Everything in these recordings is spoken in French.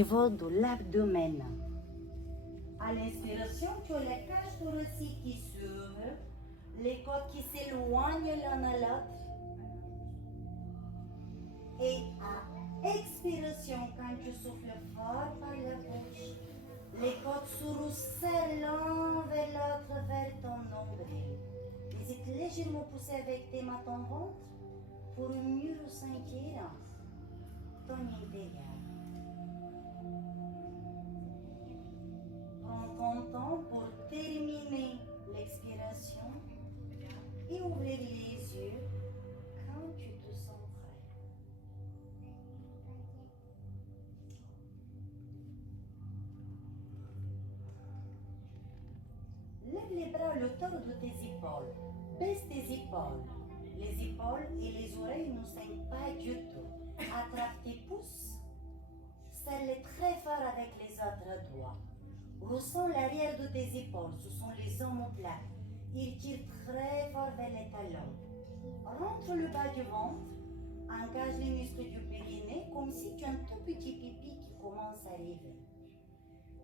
niveau de l'abdomen. À l'inspiration, tu as la cage thoracique qui s'ouvre, les côtes qui s'éloignent l'un à l'autre. Et à expiration, quand tu souffles fort par la bouche, les côtes se resserrent l'un vers l'autre vers ton nombril. Hésite légèrement pousser avec tes mains ton ventre pour mieux ressentir ton intérieur. Prends ton temps pour terminer l'expiration et ouvrir les yeux quand tu te sens prêt. Lève les bras à l'auteur de tes épaules. Baisse tes épaules. Les épaules et les oreilles ne saignent pas du tout. Attrape tes pouces. Serre-les très fort avec les autres doigts. Ressens l'arrière de tes épaules. Ce sont les omoplates. Ils tirent très fort vers les talons. Rentre le bas du ventre. Engage les muscles du périnée comme si tu as un tout petit pipi qui commence à arriver.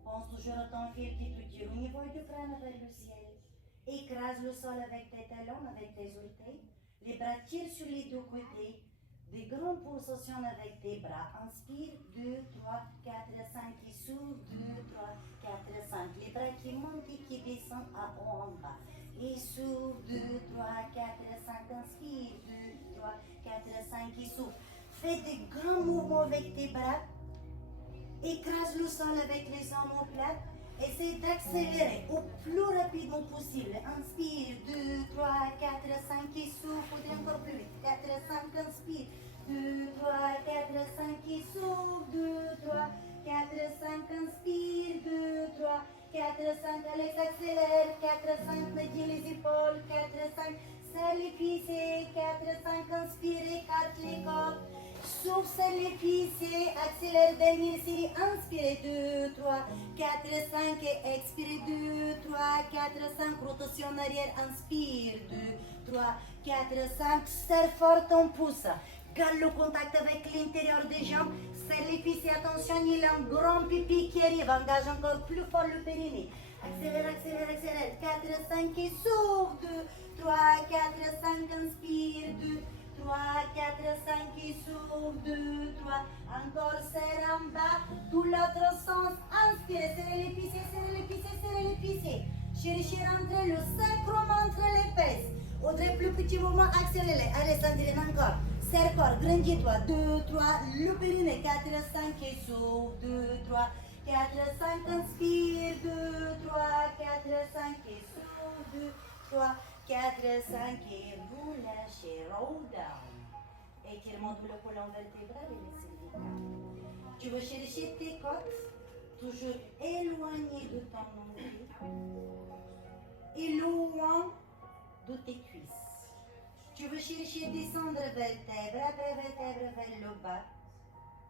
Pense toujours à ton fil qui te tire au niveau du crâne vers le ciel. Écrase le sol avec tes talons, avec tes orteils. Les bras tirent sur les deux côtés. Des grandes pulsations avec tes bras. Inspire, 2, 3, 4, 5 qui s'ouvrent, 2, 3, 4, 5. Les bras qui montent et qui descendent à haut en bas. Et s'ouvre, 2, 3, 4, 5. Inspire, 2, 3, 4, 5 qui s'ouvrent. Fais des grands mouvements avec tes bras. Écrase le sol avec les omoplates. Essaye d'accélérer au plus rapidement possible. Inspire, 2, 3, 4, 5 qui s'ouvre. Faudrait encore plus vite. 4, 5, inspire. 2, 3, 4, 5 qui s'ouvre. 2, 3, 4, 5, inspire. 2, 3, 4, 5. Alex, accélère. 4, 5, médie les épaules. 4, 5, serre les fessiers. 4, 5, inspire, écarte les corps. Souffle, serre les fessiers, accélère, dernière série, inspirez, 2, 3, 4, 5 et expirez, 2, 3, 4, 5, rotation en arrière, inspire, 2, 3, 4, 5, serre fort ton pouce, garde le contact avec l'intérieur des jambes, serre les fessiers, attention, il y a un grand pipi qui arrive, engage encore plus fort le périnée, accélère, accélère, accélère, 4, 5 et souffle, 2, 3, 4, 5, inspire, 2, 3, 4, 5 qui s'ouvre, 2, 3, encore serre en bas, tout l'autre sens, inspirez, serrez les fessiers, serrez les fessiers, serrez les fessiers, cherchez rentrer le sacrum entre les fesses, Audrey, plus petit mouvement, accélérez, allez Sandrine, encore, serre corps, grandis-toi, 2, 3, le périnée, 4, 5 qui s'ouvre, 2, 3, 4, 5, inspire, 2, 3, 4, 5 qui s'ouvre, 2, 3, 4, 5 et vous lâchez, roll down. Étirement de la colonne vertébrale et les cervicales. Tu vas chercher tes côtes, toujours éloignées de ton nombril, et loin de tes cuisses. Tu vas chercher descendre vertèbre après vertèbre vers le bas,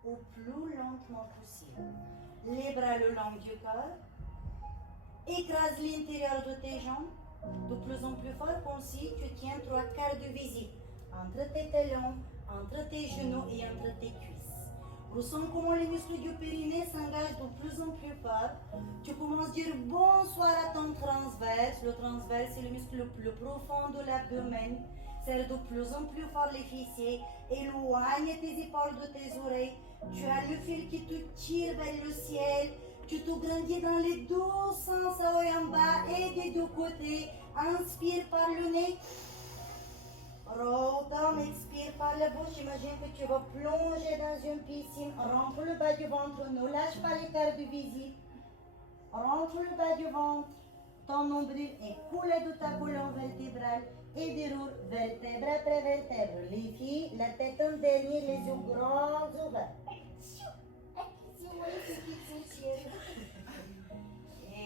au plus lentement possible. Les bras le long du corps, écrase l'intérieur de tes jambes, de plus en plus fort comme si tu tiens 3/4 de visite entre tes talons, entre tes genoux et entre tes cuisses. Ressens comment les muscles du périnée s'engagent de plus en plus fort. Tu commences à dire bonsoir à ton transverse. Le transverse c'est le muscle le plus profond de l'abdomen. Serre de plus en plus fort les fessiers. Éloigne tes épaules de tes oreilles. Tu as le fil qui te tire vers le ciel. Tu te grandis dans les deux sens, en haut et en bas, et des deux côtés. Inspire par le nez. Roll down, expire par la bouche. Imagine que tu vas plonger dans une piscine. Rentre le bas du ventre, ne lâche pas l'écart de visite. Rentre le bas du ventre. Ton nombril est coulé de ta colonne vertébrale et déroule vertèbre après vertèbre. Les filles, la tête en dernier, les yeux grands ouverts.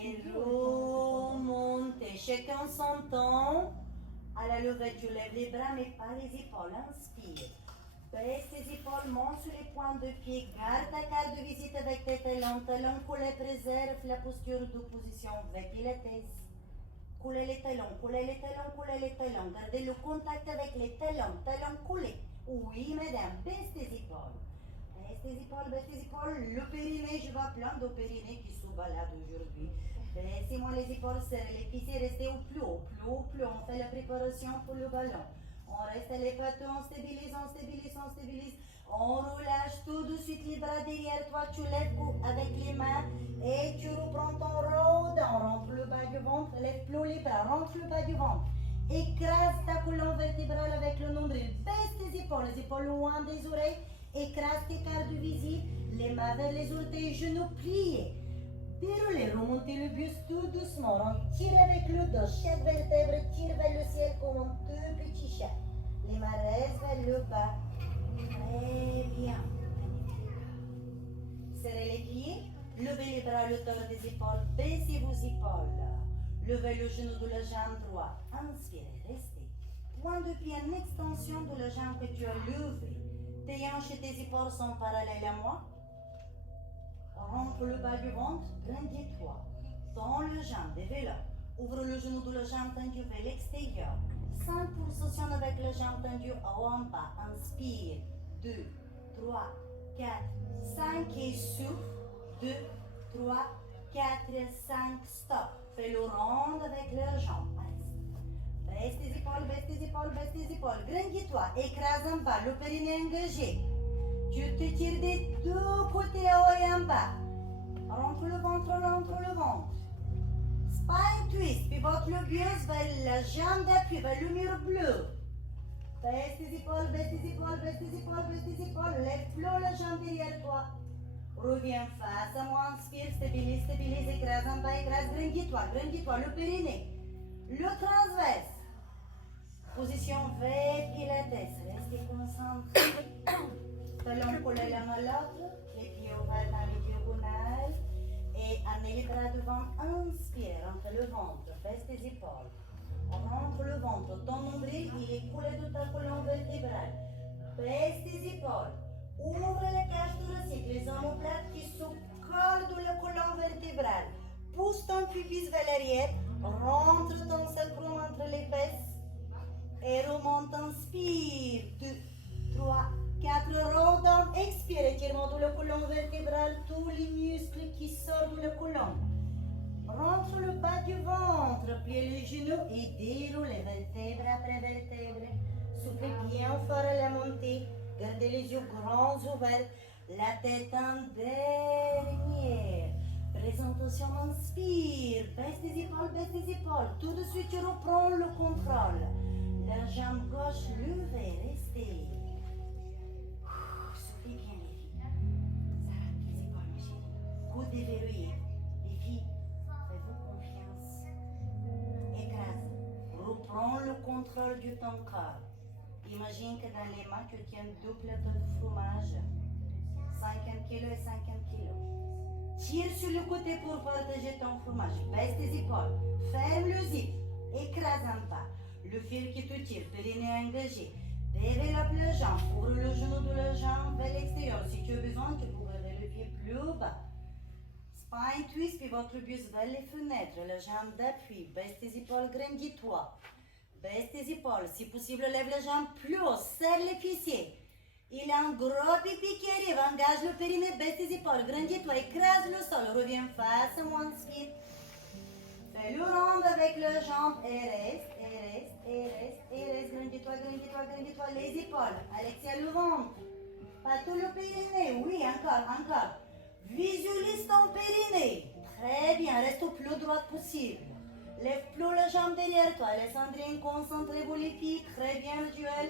Et remontez, chacun son temps. À la levée, tu lèves les bras mais pas les épaules. Inspire. Baisse tes épaules, monte sur les points de pied. Garde ta carte de visite avec tes talons. Talons coulés, préserve la posture de position avec la tête. Coulez les talons, coulez les talons, coulez les talons. Gardez le contact avec les talons. Talons coulés. Oui, madame, baisse tes épaules. baisse tes épaules. Le périnée, je vois plein de périnées qui se baladent aujourd'hui. Baissez-moi les épaules, serrez les fessiers, restez au plus haut, plus haut, plus haut. On fait la préparation pour le ballon. On reste les pattes, on stabilise, on stabilise, on stabilise. On relâche tout de suite les bras derrière toi, tu lèves avec les mains et tu reprends ton rôde. On rentre le bas du ventre, lève plus les bras, rentre le bas du ventre. Écrase ta colonne vertébrale avec le nombril. Baisse tes épaules, les épaules loin des oreilles. Écrase tes cartes visibles, les mains vers les orteils, genoux pliés. Déroulez, remontez le buste tout doucement. On tire avec le dos, chaque vertèbre tire vers le ciel comme deux petits chats. Les mains restent vers le bas. Très bien. Serrez les pieds, levez les bras à l'auteur des épaules, baissez vos épaules. Levez le genou de la jambe droite. Inspirez, restez. Point de pied en extension de la jambe que tu as levée. Tes hanches et tes épaules sont parallèles à moi. Rentre le bas du ventre, grandis-toi. Tends le jambe, développe. Ouvre le genou de la jambe tendue vers l'extérieur. 5 pulsations avec la jambe tendue haut en bas. Inspire. 2, 3, 4, 5 et souffle. 2, 3, 4, 5, stop. Fais-le rond avec leurs jambes. Baisse tes épaules, baisse tes épaules, baisse tes épaules. Grandis-toi, écrase en bas, le périnée engagé. Tu te tires des deux côtés haut et en bas. Rentre le ventre, rentre le ventre. Spine twist, pivote le bios vers la jambe d'appui, vers le mur bleu. Baisse tes épaules, baisse tes épaules, baisse tes épaules, baisse tes épaules. Lève plus la jambe derrière toi. Reviens face à moi, inspire, stabilise, stabilise, écrase en bas, écrase, grandis-toi, le périnée. Le transverse. Position V, pilates, restez concentrés. Talons collés l'un à l'autre, les pieds ouverts dans les diagonales. Et amenez les bras devant, inspire, entre le ventre, baisse tes épaules. Rentre le ventre, ton nombril, il est collé de ta colonne vertébrale. Baisse tes épaules. Ouvre la cage thoracique, les omoplates qui se collent de la colonne vertébrale. Pousse ton pubis vers l'arrière. Rentre ton sacrum entre les fesses. Et remonte, inspire. 2, 3, 4, rodons. Expire, étirement de la colonne vertébrale. Tous les muscles qui sortent de la colonne. Rentre le bas du ventre, pliez les genoux et déroulez vertèbre après vertèbre. Soufflez bien fort à la montée. Gardez les yeux grands ouverts. La tête en dernière. Présentation, inspire. Baisse tes épaules, baisse tes épaules. Tout de suite, tu reprends le contrôle. La jambe gauche levée, restez. Soufflez bien les filles. Sarah, les épaules, ma chérie. Coude déverrouillé. Les filles, faites-vous confiance. Écrase. Reprends le contrôle de ton corps. Imagine que dans les mains, tu tiens 2 plateaux de fromage. 50 kg et 50 kg. Tire sur le côté pour partager ton fromage. Baisse tes épaules. Ferme le zip. Écrase en bas. Le fil qui te tire, périnée engagé. Développe la jambe. Ouvre le genou de la jambe vers l'extérieur. Si tu as besoin, tu peux garder le pied plus bas. Spine twist, puis votre buste vers les fenêtres. La jambe d'appui. Baisse tes épaules, grandis-toi. Baisse tes épaules. Si possible, lève la jambe plus haut. Serre les fessiers. Il y a un gros pipi qui arrive. Engage le périnée. Baisse tes épaules. Grandis-toi. Écrase le sol. Reviens face à moi. Inspire. Fais le rond avec la jambe. Et reste, et reste, et reste, et reste. Grandis-toi, grandis-toi, grandis-toi. Les épaules. Alexia, le ventre. Pas tout le périnée. Oui, encore, encore. Visualise ton périnée. Très bien. Reste au plus droit possible. Lève plus la jambe derrière toi. Alessandrine, concentrez-vous les pieds. Très bien le duel.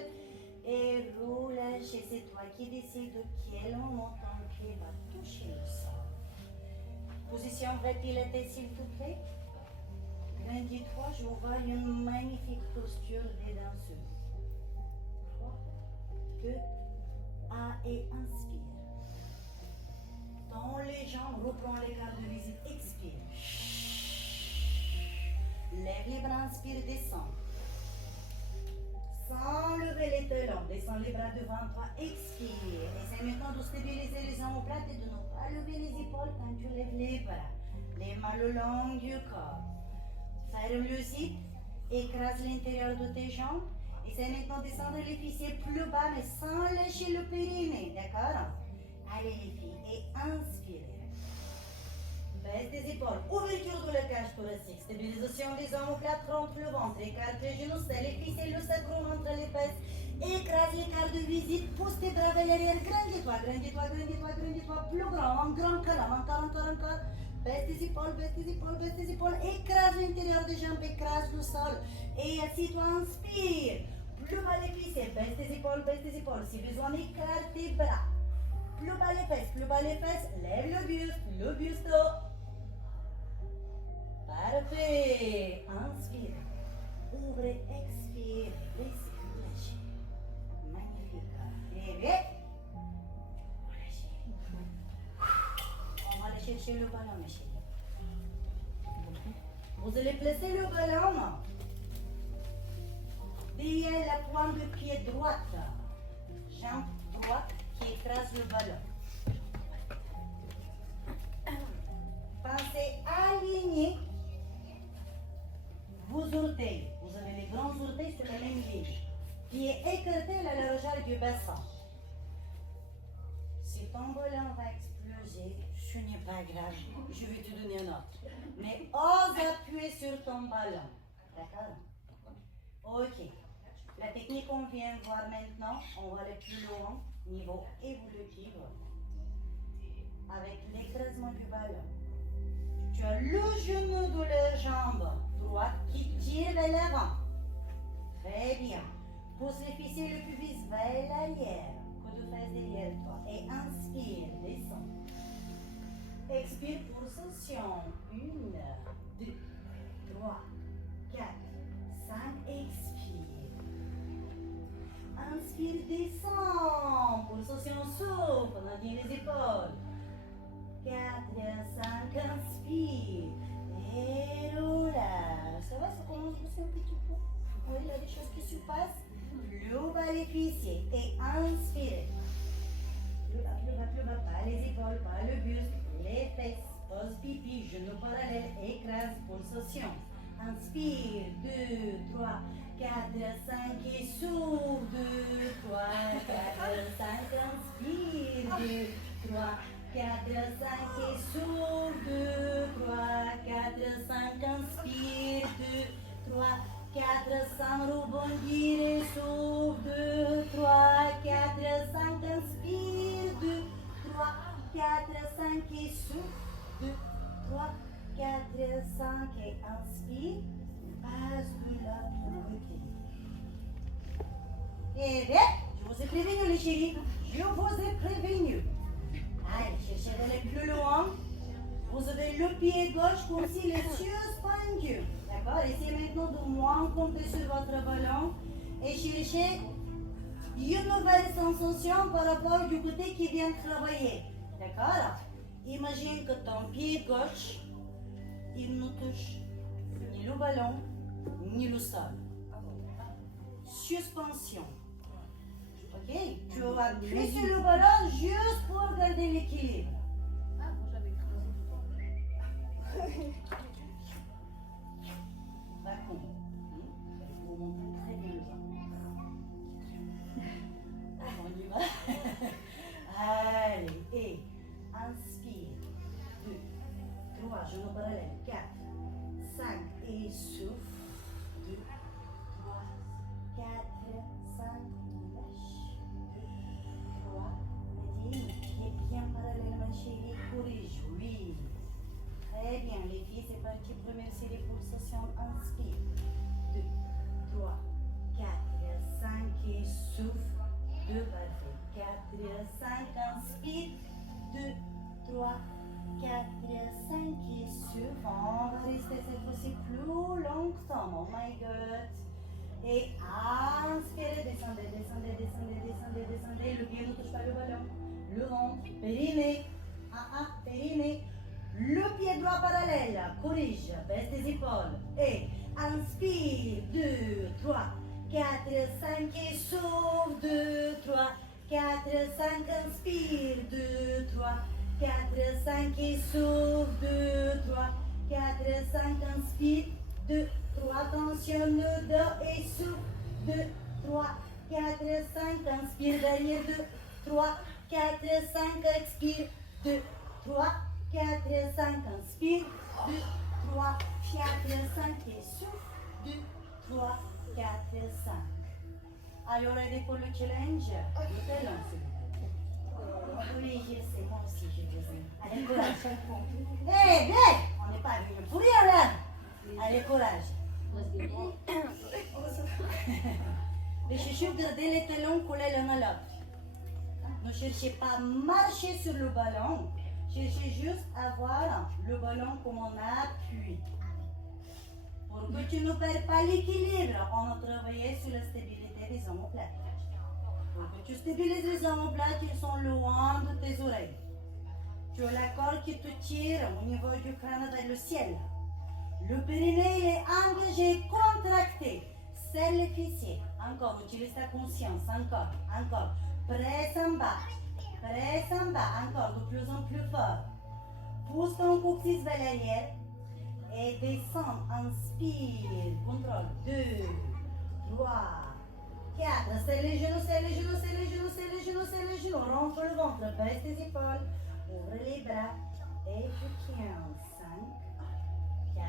Et relâchez. C'est toi qui décides de quel moment ton pied va toucher le sol. Position vraie pilates, s'il te plaît. Grandis-toi. Je vois une magnifique posture des danseuses. 3, 2, 1 et inspire. Tends les jambes. Reprends les cartes de visite. Expire. Lève les bras, inspire, descends. Sans lever les talons, descends les bras devant toi, expire. Essaye maintenant de stabiliser les omoplates et de ne pas lever les épaules quand tu lèves les bras. Les mains le long du corps. Ferme le zip, écrase l'intérieur de tes jambes. Essaye maintenant de descendre les fessiers plus bas, mais sans lâcher le périnée, d'accord? Allez les filles, et inspirez. Baisse des épaules, ouverture de la cage thoracique, stabilisation des omoplates, rentre le ventre, écarte les genoux, serre les cuisses et le sacrum entre les fesses, écrase les quarts de visite, pousse tes bras vers l'arrière, grandis-toi, grandis-toi, grandis-toi, grandis-toi, plus grand, en grand câlin, encore. Baisse tes épaules, baisse tes épaules, baisse tes épaules, écrase l'intérieur des jambes, écrase le sol, et assis-toi, inspire, plus bas les cuisses, baisse tes épaules, si besoin, écarte tes bras. Plus bas les fesses, lève le buste haut. Parfait. Inspire. Ouvrez, expire. Laissez lâcher. Magnifique. Et bien. On va aller chercher le ballon, mes chéris. Vous allez placer le ballon derrière la pointe de pied droite. Jambe droite qui écrase le ballon. Pensez à aligner vos orteils. Vous avez les grands orteils sur la même ligne. Pieds écartés à la largeur du bassin. Si ton ballon va exploser, ce n'est pas grave. Je vais te donner un autre. Mais ose appuyer sur ton ballon. D'accord? Ok. La technique qu'on vient de voir maintenant, on va aller plus loin, niveau évolutif, avec l'écrasement du ballon. Tu as le genou de la jambe droite qui tire vers l'avant. Très bien. Pousse les fessiers et le pubis vers l'arrière. Coude de face derrière toi. Et inspire, descends. Expire, pulsation. 1, 2, 3, 4, 5. Expire. Inspire, descends. Pulsation, souffle. On tient les épaules. 4, 5, inspire. Et relâche. Ça va, ça commence aussi un petit peu. Oui, il y a des choses qui se passent. Plus bas les fessiers. Et inspire. Plus bas. Pas les épaules, pas le buste. Les fesses. Pose pipi. Genoux parallèles. Écrase. Pulsation. Inspire. 2, 3, 4, 5. Et souffle. 2, 3, 4, 5. Inspire. 2, 3, 4, 5 et souffle, 2, 3, 4, 5, inspire, 2, 3, 4, 5, rebondir et souffle, 2, 3, 4, 5, inspire, 2, 3, 4, 5 et souffle, 2, 3, 4, 5 et inspire, passe de l'autre côté. Eh bien, je vous ai prévenu les chéris, je vous ai prévenu. Allez, cherchez d'aller plus loin. Vous avez le pied gauche comme si les yeux suspendus. D'accord? Essayez maintenant de moins compter sur votre ballon et cherchez une nouvelle sensation par rapport du côté qui vient travailler. D'accord? Imagine que ton pied gauche, il ne touche ni le ballon, ni le sol. Suspension. Ok, tu vas appuyer sur le ballon juste pour garder l'équilibre. Ah, moi j'avais écrasé. D'accord. Vous montez très bien le ballon. On y va. Allez, et inspire. 2, 3, genoux parallèles. 4, 5 et souffle. 2, 3, 4, 5. Pieds bien parallèles, ma chérie, corrige, oui. Très bien, les filles, c'est parti. Première série, pulsation, inspire. 2, 3, 4, 5 et souffle. 2, parfait. 4, 5, inspire. 2, 3, 4, 5 et souffle. On va rester cette fois-ci plus longtemps. Oh my God. Et inspirez, descendez. Le pied ne touche pas le ballon. Le ventre, périnée. Périnée. Le pied droit parallèle. Corrige, baisse tes épaules. Et inspire. 2, 3, 4, 5 et souffle. 2, 3, 4, 5. Inspire. 2, 3, 4, 5 et souffle. 2, 3, 4, 5. Inspire. 2, 3, tensionne le dos et souffle. 2, 3, 4, 5, inspire derrière. 2, 3, 4, 5, expire. 2, 3, 4, 5, inspire. 2, 3, 4, 5 et souffle. 2, 3, 4, 5. Are you ready for le challenge? Le talent, s'il vous plaît. Oui, je sais, moi aussi, je le sais. Allez, courage. Hé, bien, on n'est pas venu pour rien là. Allez, courage. Les chouchous, gardez les talons collés l'un à l'autre. Ne cherchez pas à marcher sur le ballon. Cherchez juste à avoir le ballon comme on appuie. Pour que tu ne perds pas l'équilibre, on a travaillé sur la stabilité des omoplates. Pour que tu stabilises les omoplates, ils sont loin de tes oreilles. Tu as la corde qui te tire au niveau du crâne vers le ciel. Le périnée il est engagé, contracté. Serre les fessiers. Encore, utilise ta conscience. Encore. Presse en bas. Encore, de plus en plus fort. Pousse ton coccyx vers l'arrière. Et descends. Inspire. Contrôle. 2, 3, 4. Serre les genoux. Rentre le ventre. Baisse tes épaules. Ouvre les bras. Et tu tiens. 5, 4,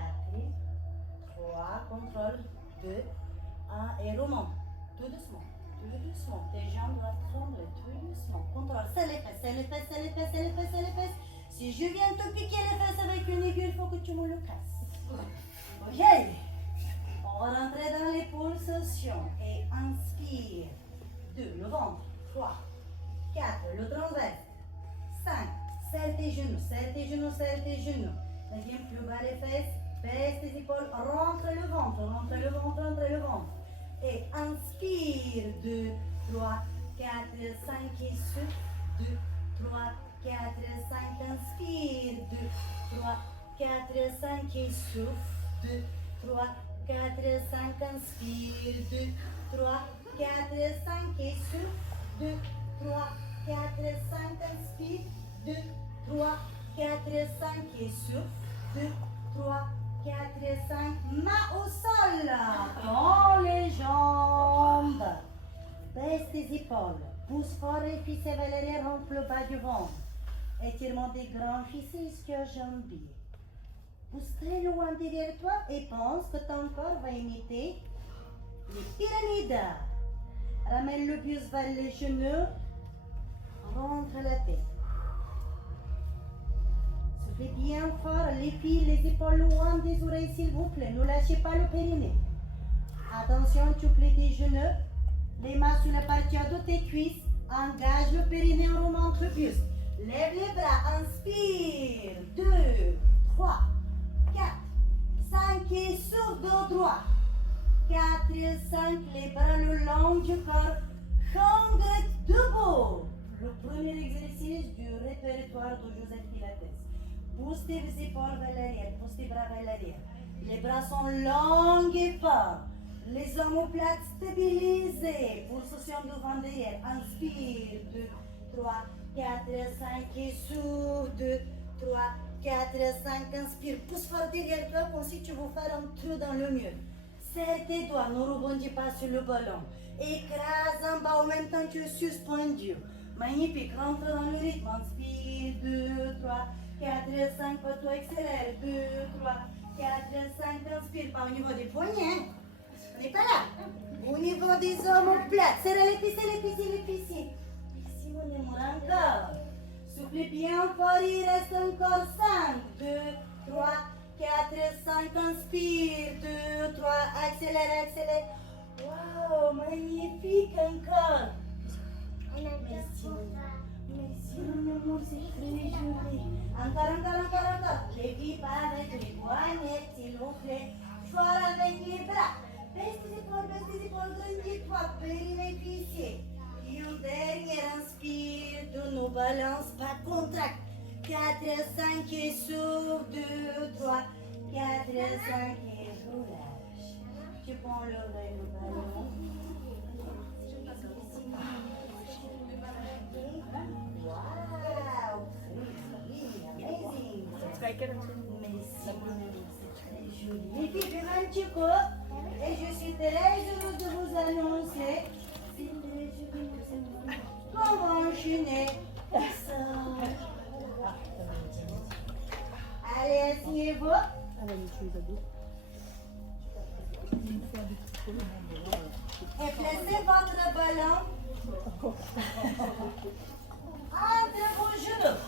3, contrôle. 2, 1 et remonte. Tout doucement. Tes jambes doivent trembler. Tout doucement. Contrôle. Serre les fesses. Si je viens te piquer les fesses avec une aiguille, il faut que tu me le casses. Ok. On va rentrer dans les pulsations. Et inspire. 2, le ventre. 3, 4, le transverse. 5, serre tes genoux. Ne viens plus bas les fesses. Baisse tes épaules. Rentre le ventre. Et inspire. 2, 3, 4, 5 et souffle. 2, 3, 4, 5, inspire. 2, 3, 4, 5 et souffle. 2, 3, 4, 5, inspire. 2, 3, 4, 5 et souffle. 2, 3, 4, 5, inspire. 2, 3, 4, 5 et souffle. 2, 3, 4, 5. Main au sol. Prends les jambes. Baisse tes épaules. Pousse fort les fessiers vers l'arrière, rentre le bas du ventre. Étirement des grands fessiers ischio-jambiers. Pousse très loin derrière toi et pense que ton corps va imiter les pyramides. Ramène le buste vers les genoux. Rentre la tête. Soufflez bien fort, les pieds, les épaules loin des oreilles s'il vous plaît. Ne lâchez pas le périnée. Attention, tu plies tes genoux. Les mains sur la partie de tes cuisses. Engage le périnée, on remonte le buste. Lève les bras, inspire. 2, 3, 4, 5 et souffle dos droit. 4, 5, les bras le long du corps. Congrès debout. Le premier exercice du répertoire de Joseph Pilates. Pousse tes épaules vers l'arrière, pousse tes bras vers l'arrière. Les bras sont longs et forts. Les omoplates stabilisées. Pulsation devant derrière. Inspire. 2, 3, 4, 5 et souffle. 2, 3, 4, 5. Inspire. Pousse fort derrière toi comme si tu veux faire un trou dans le mur. Serre tes doigts. Ne rebondis pas sur le ballon. Écrase en bas en même temps que tu es suspendu. Magnifique. Rentre dans le rythme. Inspire. 2, 3, 4, 5. Pas toi accélère. 2, 3, 4, 5. Inspire. Pas au niveau des poignets. On n'est pas là. Au niveau des omoplates. Serre les fessiers. Ici, on est encore. Soufflez bien fort. Il reste encore 5. 2, 3, 4, 5. Inspire. 2, 3. Accélère. Wow, magnifique encore. Merci, mon amour, c'est très joli. Encore. Les pas avec les poignets, s'il vous plaît. Fort avec les bras. Baisse tes épaules, grandis-toi, périnée fessier. Et une dernière, inspire, de nos balances, pas contracte. 4, 5 et souffle, 2, 3, 4, 5 et relâche. Tu prends le ballon. Wow, amazing. Merci, c'est très joli. Les filles, je vais un petit coup. Et je suis très heureuse de vous annoncer qu'on va enchaîner Allez, asseyez-vous. Et placez votre ballon entre vos genoux.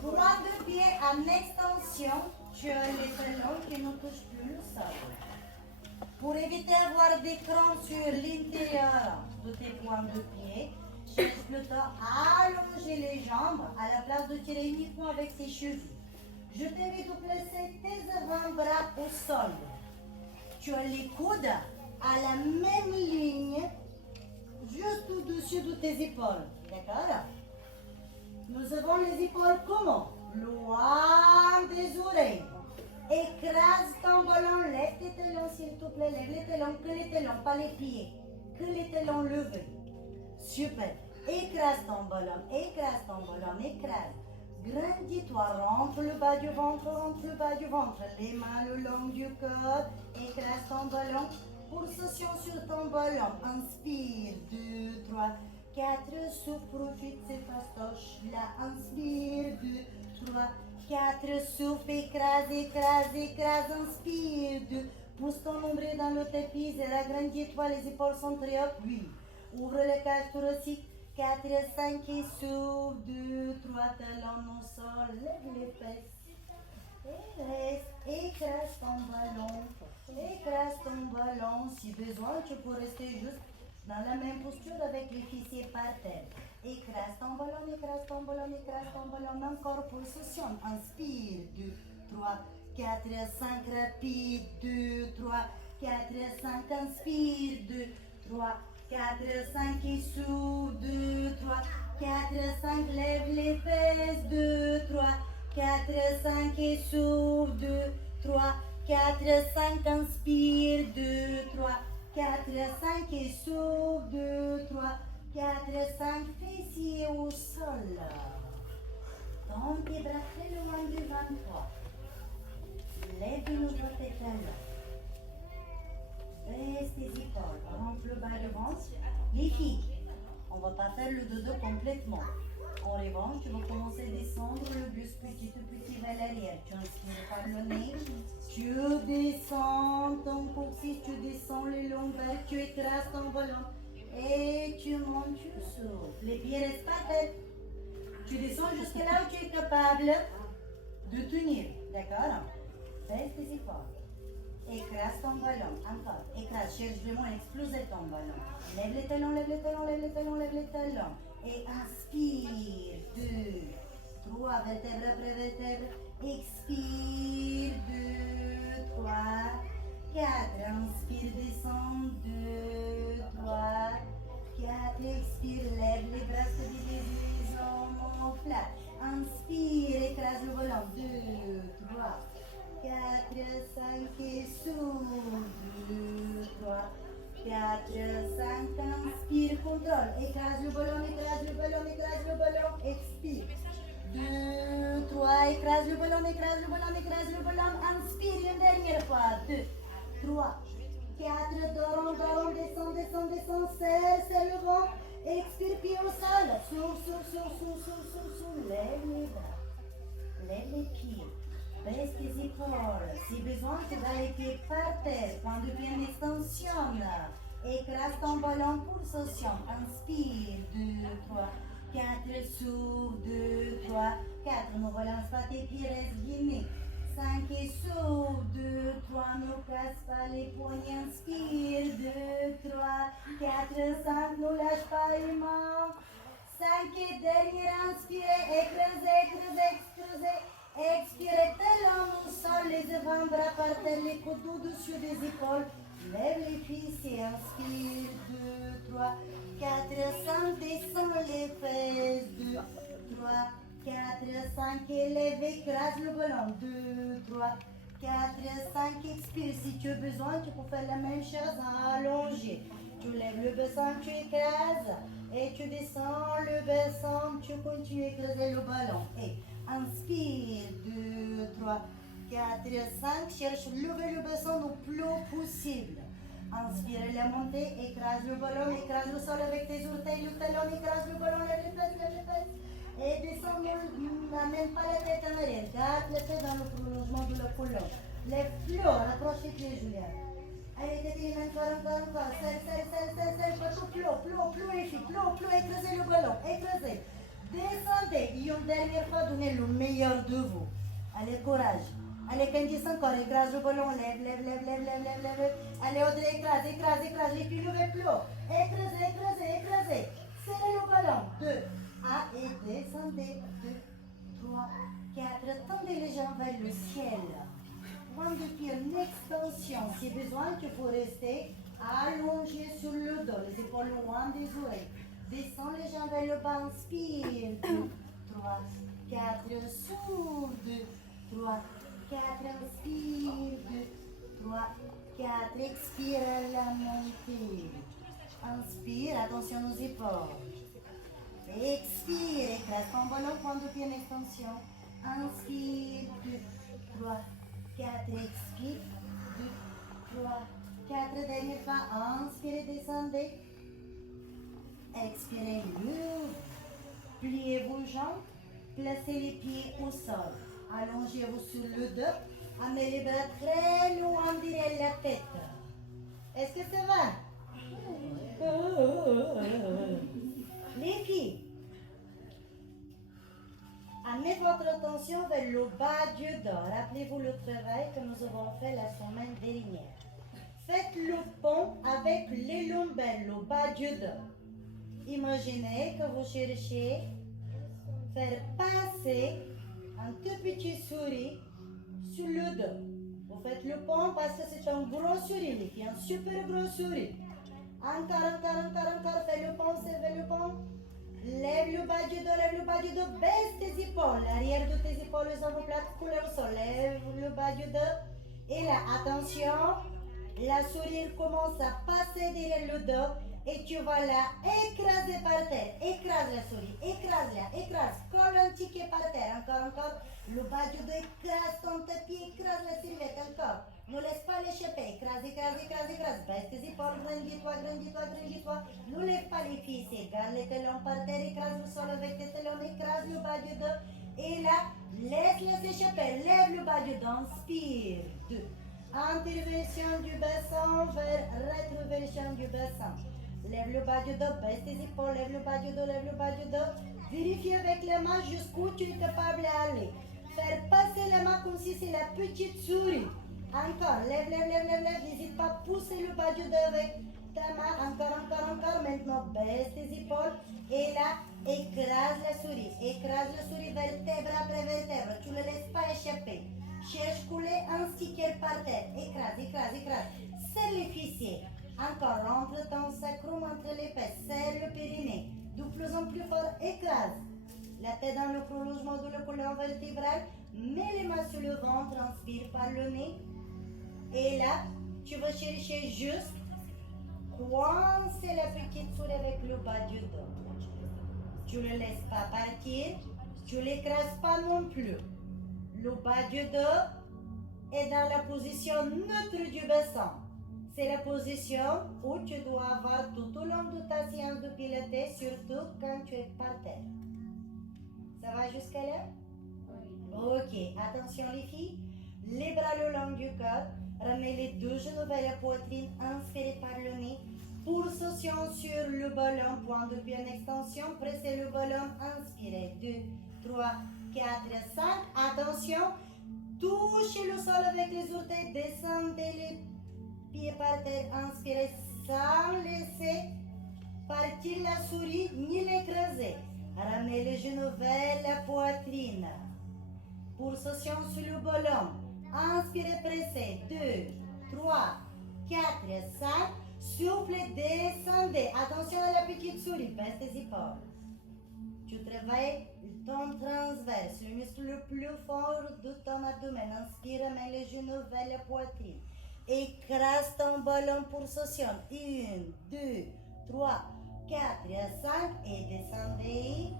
Pointe de pied en extension. Tu as les talons qui ne touchent plus le sol. Pour éviter d'avoir des crans sur l'intérieur de tes pointes de pied, cherche plutôt à allonger les jambes à la place de tirer uniquement avec tes cheveux. Je t'invite à placer tes avant-bras au sol. Tu as les coudes à la même ligne, juste au-dessus de tes épaules. D'accord? Nous avons les épaules comment? Loin des oreilles. Écrase ton ballon, lève tes talons s'il te plaît, lève les talons, que les talons, pas les pieds, que les talons levés. Super. Écrase ton ballon, écrase. Grandis-toi, rentre le bas du ventre, les mains le long du corps, écrase ton ballon. Pulsation sur ton ballon, inspire, 2, 3, 4, souffle, profite, c'est fastoche, là, inspire, 2, 3, 4, souffle, écrase, inspire, 2, pousse ton nombril dans le tapis, et agrandis-toi, les épaules sont très hautes, 8, ouvre le cage thoracique, 4, 5 et souffle, 2, 3, talons au sol, lève les fesses. Et reste, écrase ton ballon, si besoin tu peux rester juste dans la même posture avec les fessiers par terre. Écrase ton ballon, encore pulsation, inspire, 2, 3, 4, 5, rapide, 2, 3, 4, 5, inspire, 2, 3, 4, 5 et souffle, 2, 3, 4, 5, lève les fesses, 2, 3, 4, 5 et souffle, 2, 3, 4, 5, inspire, 2, 3, 4, 5 et souffle, 2, 3, 4, 5, fessiers au sol. Tends tes bras très loin devant toi. Lève de nouveau tes talons. Baisse tes épaules, rentre le bas du ventre. Les filles, on ne va pas faire le dodo complètement. En revanche, tu vas commencer à descendre le buste petit vers l'arrière. Tu inspires par le nez. Tu descends ton coursis, tu descends les lombaires, tu écrases ton ballon. Et tu montes, tu souffles. Les pieds restent par terre. Tu descends jusqu'à là où tu es capable de tenir. D'accord? Baisse tes épaules. Écrase ton ballon. Encore. Écrase. Cherche vraiment à exploser ton ballon. Lève les talons. Et inspire. 2, 3, vertèbre après vertèbre. Expire. 2, 3, 4. Inspire, descend. 2, 3, 4. Expire. Lève les bras, se dirige les omoplates. Inspire. Écrase le ballon. 2, 3, 4, 5 et souffle, 2, 3, 4, 5, inspire, contrôle, écrase le ballon, expire, 2, 3, écrase le ballon, inspire une dernière fois, 2, 3, 4, dorons, descend, serre le ventre, expire, pied au sol, souffle, lève les bras, lève les pieds. Baisse tes épaules. Si besoin, tu vas les pieds par terre. Point de pied en extension. Écrase ton ballon, pulsation. Inspire. 2, 3, 4. Souffle. 2, 3, 4. Ne relance pas tes pieds, reste guinée. 5 et souffle. 2, 3. Ne casse pas les poignets. Inspire. 2, 3, 4, 5. Ne lâche pas les mains. 5 et dernière. Inspirez. Écrasez. Expirez, talons au sol, les avant-bras par terre, les coudes au-dessus des épaules. Lève les fessiers, inspire, 2, 3, 4, 5, descend les fesses, 2, 3, 4, 5, élève, écrase le ballon, 2, 3, 4, 5, expire. Si tu as besoin, tu peux faire la même chose, allonger. Tu lèves le bassin, tu écrases, et tu descends le bassin, tu continues à écraser le ballon. Et inspire, 2, 3, 4, 5, cherche à lever le bassin le plus possible. Inspire la montée, écrase le ballon, écrase le sol avec tes orteils, le talon, écrase le ballon, lève les fesses, lève les fesses. Et descends, n'amène pas la tête en arrière, garde les fesses dans le prolongement de la colonne. Lève plus haut, rapproche les pieds, Julien. Allez, Tétine, encore, serre, pas tout, plus haut, les filles, plus haut, écrasez le ballon, écrasez. Descendez, et une dernière fois, donnez le meilleur de vous. Allez, courage. Allez, Candice, encore, écrase le ballon, lève. Allez, Audrey, écrase, les filles, levez plus haut. Écrasez. Serrez le ballon. 2. Et descendez. 2, 3, 4. Tendez les jambes vers le ciel. Prends depuis une extension. Si besoin, tu peux rester allongé sur le dos, les épaules loin des oreilles. Descends les jambes vers le bas, inspire. 2, 3, 4, souffle. 2, 3, 4, inspire. 2, 3, 4, expire à la montée. Inspire, attention aux épaules. Expire, écrase ton ballon, prends depuis une extension. Inspire, 2, 3, 4, expire, 2, 3, 4, dernière fois, inspirez, descendez, expirez, pliez vos jambes, placez les pieds au sol, allongez-vous sur le dos, amenez les bras très loin derrière la tête. Est-ce que ça va? Les filles, amenez votre attention vers le bas du dos. Rappelez-vous le travail que nous avons fait la semaine dernière. Faites le pont avec les lombaires, le bas du dos. Imaginez que vous cherchez à faire passer un tout petit souris sur le dos. Vous faites le pont parce que c'est un gros souris, un super gros souris. Encore, faites le pont, servez le pont. Lève le bas du dos, baisse tes épaules, l'arrière de tes épaules, les omoplates coulent au sol, lève le bas du dos, et là, attention, la souris commence à passer derrière le dos, et tu vas la écraser par terre, écrase la souris, écrase, colle un ticket par terre, encore, le bas du dos, écrase ton tapis, écrase la serviette, encore, ne laisse pas l'échapper, écrase, baisse tes épaules, grandis-toi, ne lève pas les fessiers, garde les talons par terre, écrase le sol avec tes talons, écrase le bas du dos, et là, laisse-les échapper, lève le bas du dos, inspire, 2, intervention du bassin vers rétroversion du bassin. Lève le bas du dos, baisse tes épaules, lève le bas du dos. Vérifie avec les mains jusqu'où tu es capable d'aller. Faire passer les mains comme si c'est la petite souris. Encore, lève. N'hésite pas à pousser le bas du dos avec ta main. Encore. Maintenant, baisse tes épaules. Et là, écrase la souris vertèbre après vertèbre. Tu ne le laisses pas échapper. Cherche couler un sticker par terre. Écrase. Serre les fessiers. Encore, rentre ton sacrum entre les fesses, serre le périnée, de plus en plus fort, écrase. La tête dans le prolongement de la colonne vertébrale, mets les mains sur le ventre, inspire par le nez. Et là, tu vas chercher juste coincer la petite souris avec le bas du dos. Tu ne le laisses pas partir, tu ne l'écrases pas non plus. Le bas du dos est dans la position neutre du bassin. C'est la position où tu dois avoir tout au long de ta séance de pilates, surtout quand tu es par terre. Ça va jusqu'à là? Ok, attention les filles. Les bras le long du corps. Ramenez les deux genoux vers la poitrine, inspirez par le nez. Pulsation sur le ballon, point de pied en extension. Pressez le ballon, inspirez. 2, 3, 4, 5. Attention, touchez le sol avec les orteils, descendez les pieds par terre, inspirez sans laisser partir la souris ni l'écraser. Ramenez les genoux vers la poitrine. Pulsation sur le ballon. Inspirez, pressez. 2, 3, 4, 5. Soufflez, descendez. Attention à la petite souris, baisse tes épaules. Tu travailles ton transverse, le muscle le plus fort de ton abdomen. Inspire, mets les genoux vers la poitrine. Écrase ton ballon pour pulsation. 1, 2, 3, 4, 5 et descendez.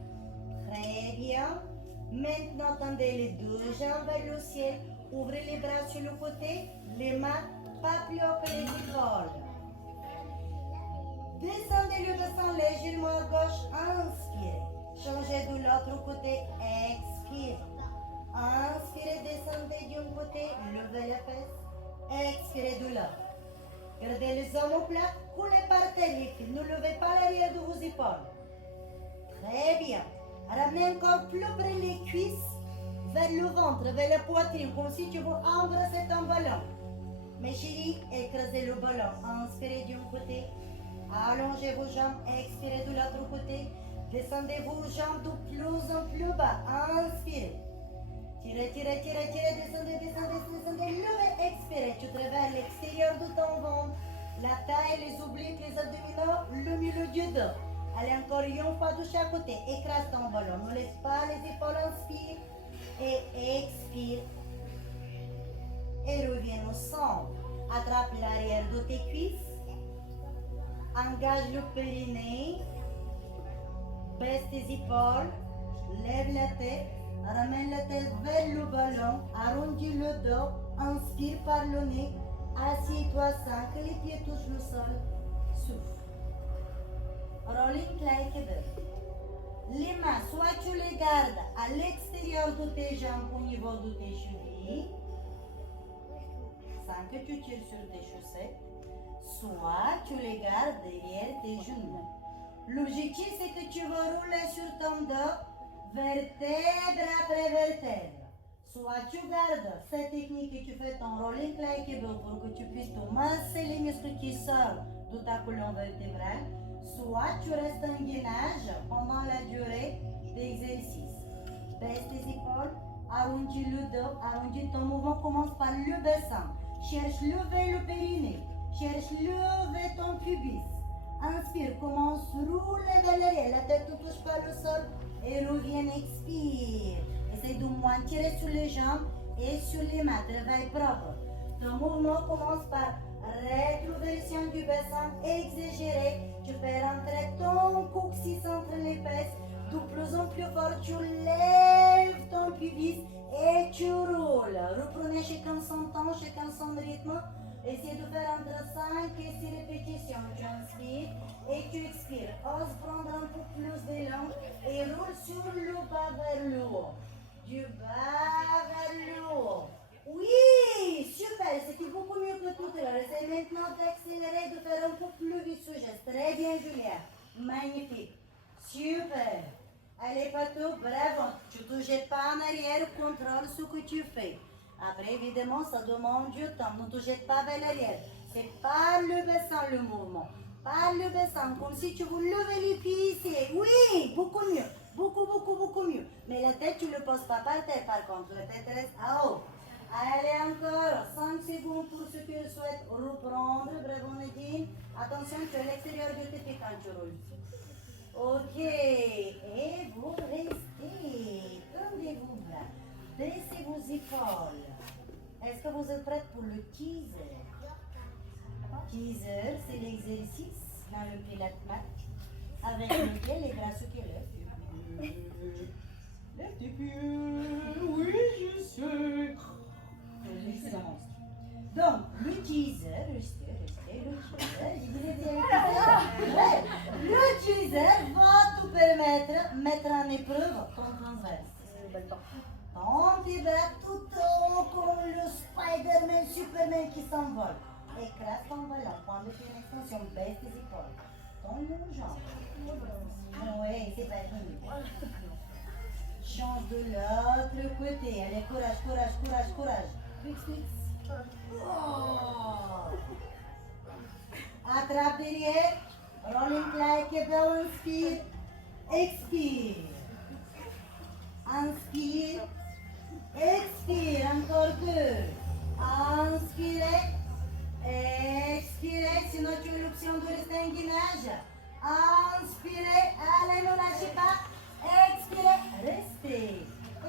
Très bien. Maintenant, tendez les deux jambes vers le ciel. Ouvrez les bras sur le côté. Les mains pas plus haut que les épaules. Descendez le bassin légèrement à gauche, inspirez. Changez de l'autre côté, expirez. Inspirez, descendez d'un côté, levez les fesses, expirez de l'autre. Gardez les omoplates, coulez par terre les fils, ne levez pas l'arrière de vos épaules. Très bien. Ramenez encore plus près les cuisses, vers le ventre, vers la poitrine, comme si tu veux embrasser ton ballon. Mes chéris, écrasez le ballon. Inspirez d'un côté, allongez vos jambes, expirez de l'autre côté, descendez vos jambes de plus en plus bas, inspirez. Tirez, tirez, tirez, tirez, descendez, descendez, descendez, levez, expirez. Tu te réveilles l'extérieur de ton ventre, la taille, les obliques, les abdominaux, le milieu du dos. Allez encore une fois de chaque côté, écrase ton ballon, ne laisse pas les épaules, inspire et expire. Et reviens au centre. Attrape l'arrière de tes cuisses, engage le périnée, baisse tes épaules, lève la tête, ramène la tête vers le ballon, arrondis le dos, inspire par le nez, assieds-toi sans que les pieds touchent le sol, souffle. Rolling like a bird. Les mains, soit tu les gardes à l'extérieur de tes jambes au niveau de tes chevilles, sans que tu tires sur tes chaussettes, soit tu les gardes derrière tes genoux. L'objectif, c'est que tu vas rouler sur ton dos, vertèbre après vertèbre. Soit tu gardes cette technique et tu fais ton rolling like a bird pour que tu puisses te masser les muscles qui sortent de ta colonne vertébrale, soit tu restes en gainage pendant la durée d'exercice. Baisse tes épaules, arrondis le dos, arrondis ton mouvement, commence par le bassin. Cherche lever le périnée, cherche lever ton pubis. Inspire, commence rouler vers l'arrière, la tête ne touche pas le sol et reviens, expire. Essaye de moins tirer sur les jambes et sur les mains, travail propre. Ton mouvement commence par rétroversion du bassin exagéré. Tu fais rentrer ton coccyx entre les fesses. De plus en plus fort, tu lèves ton pubis et tu roules. Reprenez chacun son temps, chacun son rythme. Essayez de faire entre 5 et 6 répétitions. Tu inspires et tu expires. Ose prendre un peu plus d'élan et roule sur le bas vers le haut. Du bas vers le haut. Oui, super, c'était beaucoup mieux que tout à l'heure. Essaye maintenant d'accélérer, de faire un peu plus vite ce geste. Très bien, Julia. Magnifique. Super. Allez, Patou, bravo. Tu ne te jettes pas en arrière, contrôle ce que tu fais. Après, évidemment, ça demande du temps. Ne te jette pas vers l'arrière. C'est par le bassin le mouvement. Par le bassin, comme si tu veux lever les pieds ici. Oui, beaucoup mieux. Beaucoup, beaucoup, beaucoup mieux. Mais la tête, tu ne le poses pas par terre, par contre. La tête reste à haut. Allez, encore 5 secondes pour ceux qui souhaitent reprendre. Bravo, Nadine. Attention, tu es à l'extérieur du tapis quand tu roules. Ok. Et vous restez. Tendez-vous là. Baissez vos épaules. Est-ce que vous êtes prêts pour le teaser? Teaser, c'est l'exercice dans le pilates mat avec lequel les bras se lèvent. Lève tes pieds. Oui, je sais. Donc, le teaser, le teaser va te permettre de mettre en épreuve ton transverse. Ton tes bras tout haut comme le Spider-Man, Superman qui s'envole. Écrase ton ballon, prends le pied en extension, baisse tes épaules. Tombe le jambe. Oui, c'est pas fini. Change de l'autre côté. Allez, courage, courage, courage, courage. Fix. Oh. Attrape derrière. Rolling like a ball. Inspire. Expire. Inspire. Expire. Encore deux. Inspirez. Expirez. Sinon, tu as l'option de rester en gainage. Inspirez. Allez, ne lâchez pas. Expirez. Restez.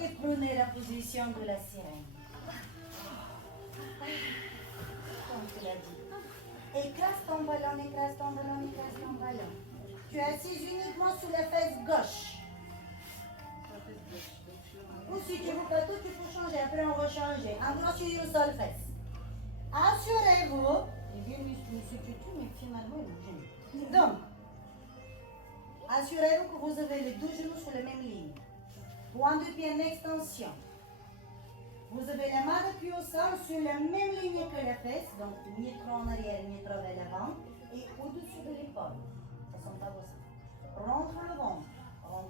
Et prenez la position de la sirène. Comme tu l'as dit. Écrase ton ballon, écrase ton ballon, écrase ton ballon. Tu es assise uniquement sur la fesse gauche. Ou si tu veux pas tout, tu peux changer. Après, on va changer. En gros, sur une seule fesse. Assurez-vous. Et bien, monsieur Tutu, mais finalement, il est gêné. Donc, assurez-vous que vous avez les deux genoux sur la même ligne. Point de pied en extension. Vous avez la main de pied au sol sur la même ligne que la fesse, donc ni trop en arrière, ni trop vers l'avant, et au-dessus de l'épaule. Ça ne sent pas vos seins. Rentre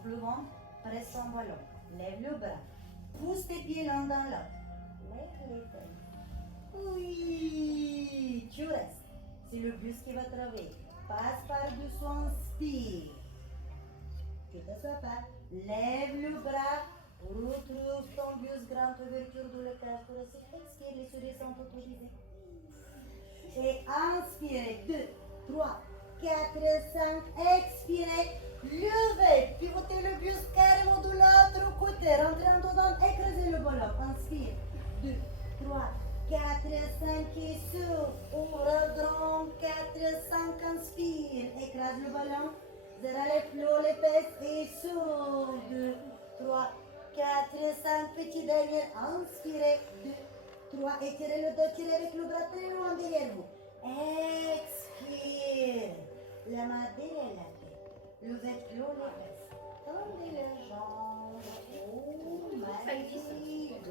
le ventre, presse ton ballon, lève le bras, pousse tes pieds l'un dans l'autre, lève les fesses. Oui, tu restes. C'est le buste qui va travailler. Passe par-dessous, inspire. Que tu ne sois pas. Lève le bras. Retrouve ton buste, grande ouverture de la cage thoracique. Expire, les souris sont autorisées. Et inspirez. 2, 3, 4, 5. Expirez. Levez. Pivotez le buste carrément de l'autre côté. Rentrez en dedans. Écrasez le ballon. Inspire. 2, 3, 4, 5. Et souffle. Ouvre grand. 4, 5. Inspire. Écrase le ballon. Zera les flots, les fesses. Et souffle. 2, 3, 4, 5, petit dernier, inspirez, 2, 3, étirez le dos, tirez avec le bras très loin derrière vous. Expire, la main derrière la tête, levez le les fesses, tendez les jambes, oh, magnifique,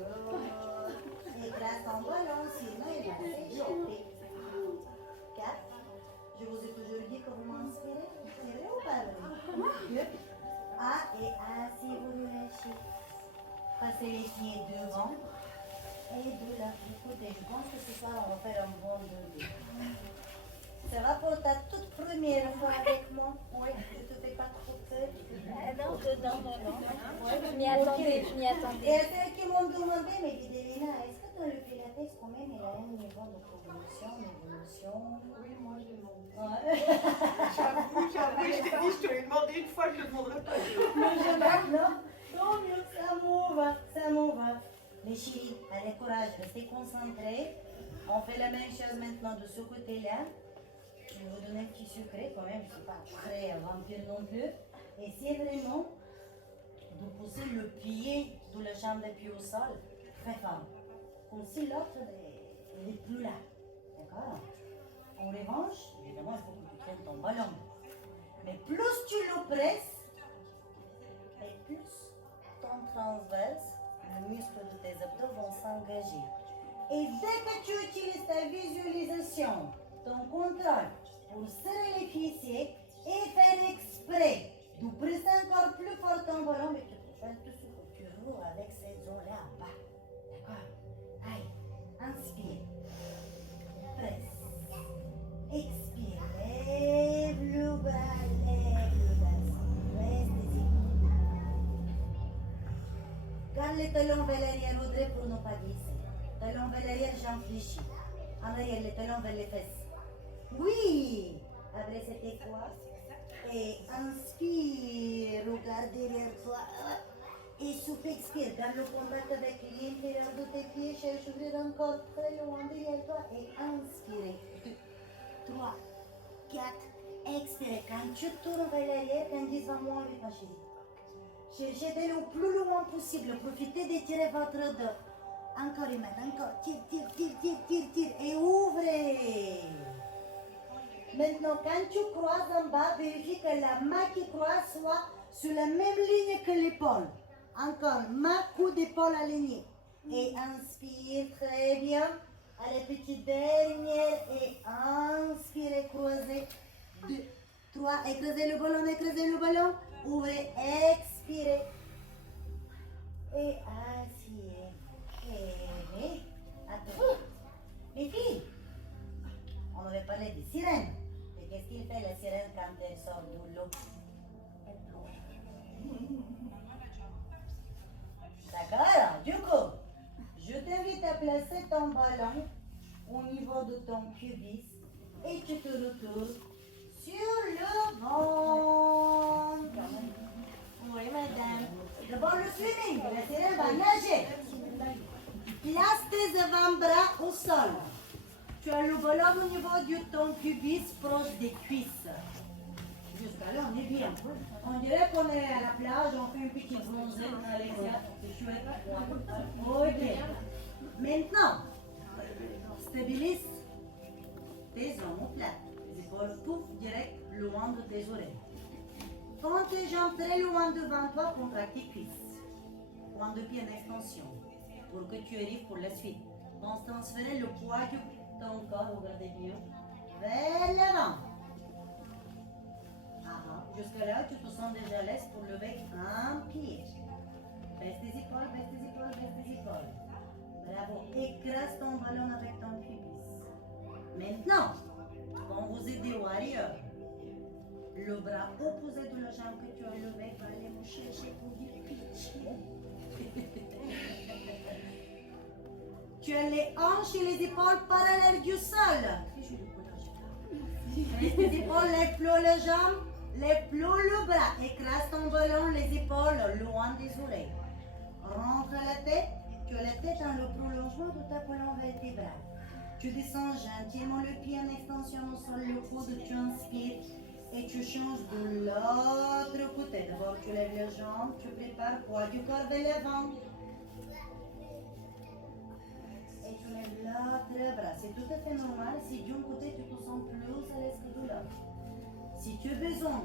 écrase ton ballon, sinon il va s'échapper. 4, je vous ai toujours dit que vous m'inspirez, c'est vrai ou pas vrai? 2, et assis, vous relâchez. Passez les pieds devant et de l'autre côté. Je pense que ce soir, on va faire un bon de. Ça va pour ta toute première fois avec moi? Oui, je te fais pas trop peur? Non. Ouais, Je m'y attendais, je m'y attendais. Et celles qui m'ont demandé, mais Guidelina, est-ce que dans le Pilates, quand même, il a un niveau de progression, d'évolution? Oui, moi je demande. Ouais. J'avoue, je t'ai dit, je te l'ai demandé une fois, je ne le demanderai pas deux. Non, tant mieux, ça m'en va. Les chéris, allez, courage, restez concentrés. On fait la même chose maintenant de ce côté-là. Je vais vous donner un petit secret quand même, je ne suis pas très vampire non plus. Et c'est vraiment de pousser le pied de la jambe de pied au sol très fort. Comme si l'autre n'est plus là. D'accord? En revanche, évidemment, il faut que tu prennes ton ballon. Mais plus tu le presses, et plus ton transverse, le muscle de tes abdos vont s'engager. Et dès que tu utilises ta visualisation, ton contrôle, pour serrer les fessiers et faire exprès de presser encore plus fort ton ballon, mais tu te fais tout ce que tu veux avec cette zone-là en bas. D'accord? Allez, inspire, presse, expire, lève le bras, lève le bassin, reste des épaules. Garde les talons vers l'arrière, Audrey, pour ne pas glisser. Talons vers l'arrière, jambes fléchies. En arrière, les talons vers les fesses. Oui! Après, c'était quoi? Et inspire, regarde derrière toi. Et souffle, expire. Garde le contact avec l'intérieur de tes pieds. Cherche à ouvrir encore très loin derrière toi. Et inspire. 2, 3, 4. Expire. Quand tu tournes vers l'arrière, Candice va moins vite, ma chérie. Cherchez d'aller le plus loin possible. Profitez d'étirer votre dos. Encore une main, encore. Tire. Et ouvrez. Maintenant, quand tu croises en bas, vérifie que la main qui croise soit sur la même ligne que l'épaule. Encore, main, coude, épaule alignée. Et inspire, très bien. Allez, petite dernière. Et inspirez, croisez. 2, 3, écrasez le ballon. Ouvrez, expirez. Et asseyez. Et attends. Les filles, on avait parlé des sirènes. Et qu'est-ce qu'il fait la sirène quand elle sort de l'eau? Elle plonge. D'accord? Du coup, je t'invite à placer ton ballon au niveau de ton pubis et tu te retournes sur le ventre. Oui, madame. D'abord le swimming, la sirène va nager. Place tes avant-bras au sol. Tu as le ballon au niveau de ton pubis proche des cuisses. Jusqu'à là, on est bien. On dirait qu'on est à la plage, on fait une petite bronzée. Alexia, c'est chouette. Ok. Maintenant, stabilise tes omoplates. Les épaules pouf direct, loin de tes oreilles. Quand tes jambes très loin devant toi, contracte tes cuisses. Point de pied en extension pour que tu arrives pour la suite. Donc, transférer le poids de ton corps, regardez bien, vers l'avant. Jusque-là, tu te sens déjà à l'aise pour lever un pied. Baisse tes épaules, baisse tes épaules, baisse tes épaules. Bravo. Écrase ton ballon avec ton pubis. Maintenant, quand vous êtes des warriors, le bras opposé de la jambe que tu as levé va aller vous chercher pour du pitch. Tu as les hanches et les épaules parallèles du sol. Les épaules, les plots, les jambes, les plots, le bras. Écrase ton ballon, les épaules loin des oreilles. Rentre la tête. Tu as la tête dans le prolongement de ta colonne vertébrale. Tu descends gentiment le pied en extension au sol, le coude, tu inspires et tu changes de l'autre côté. D'abord, tu lèves les jambes, tu prépares poids du corps vers l'avant. Et tu lèves l'autre bras. C'est tout à fait normal si d'un côté tu te sens plus à l'aise que de l'autre. Si tu as besoin,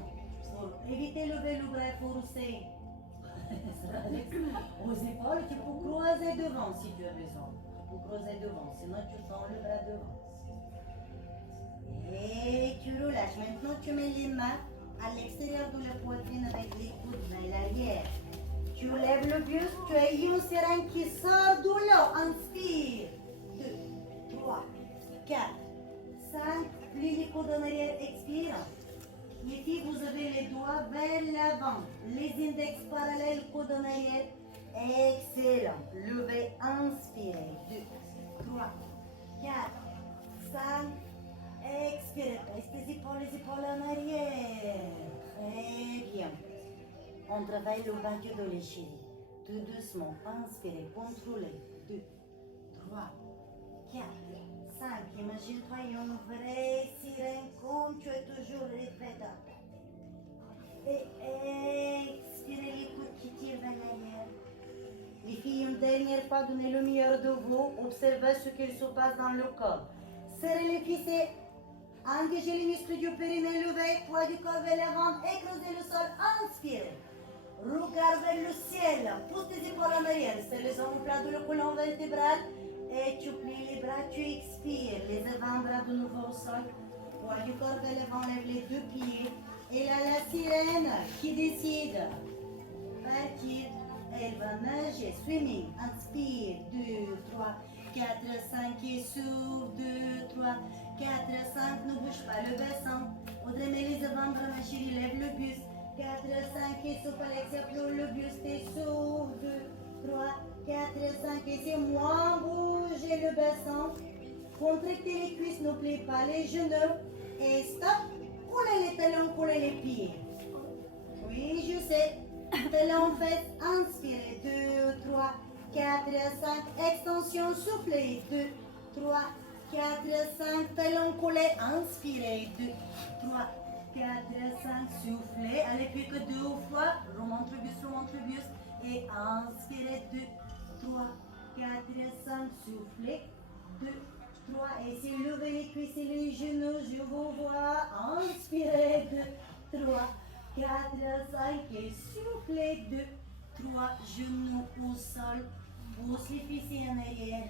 pour éviter de lever le bras forcé aux épaules, tu peux croiser devant si tu as besoin. Tu peux croiser devant, sinon tu tends le bras devant. Et tu relâches. Maintenant, tu mets les mains à l'extérieur de la poitrine avec les coudes vers l'arrière. Tu lèves le buste, tu as une seringue qui sort de l'eau. Inspire. 2, 3, 4, 5. Plie les coudes en arrière, expire. Les filles, vous avez les doigts vers l'avant. Les index parallèles, coudes en arrière. Excellent. Levez, inspirez. 2, 3, 4, 5. Expirez. Restez les épaules en arrière. Très bien. On travaille le bas de l'échelle. Tout doucement. Inspirez. Contrôlez. 2, 3, 4, 5. Imagine-toi une vraie sirène comme tu es toujours répété. Et expirez les coudes qui tirent vers l'arrière. Les filles, une dernière fois, donnez le meilleur de vous. Observez ce qu'il se passe dans le corps. Serrez les fessiers. Engagez les muscles du périnée, levez, poids du corps vers l'avant, écrasez le sol, inspirez. Regarde vers le ciel, pousse tes épaules en arrière, serre les omoplates de la colonne vertébrale et tu plies les bras, tu expires, les avant-bras de nouveau au sol, poids du corps vers l'avant, lève les deux pieds. Et là, la sirène qui décide partir, elle va nager, swimming, inspire, 2, 3, 4, 5 et souffle, 2, 3, 4, 5, ne bouge pas le bassin. Audrey, mets les avant-bras, ma chérie, lève le buste. 4, 5 et souffle, Alexia, ploie le buste et souffle. 2, 3, 4, 5 et c'est moins bouger le bassin. Contractez les cuisses, n'oubliez pas les genoux. Et stop, coulez les talons, coulez les pieds. Oui, je sais. Talons, fesses, inspirez. 2, 3, 4, 5, extension, soufflez. 2, 3, 4, 5, talons collés, inspirez. 2, 3, 4, 5, soufflez. Allez, plus que 2 fois. Remonte le buste. Et inspirez. 2, 3, 4, 5, soufflez. 2, 3, et si levez les cuisses et les genoux, je vous vois. Inspirez. 2, 3, 4, 5, et soufflez. 2, 3, genoux au sol. Pousse les fessiers en arrière.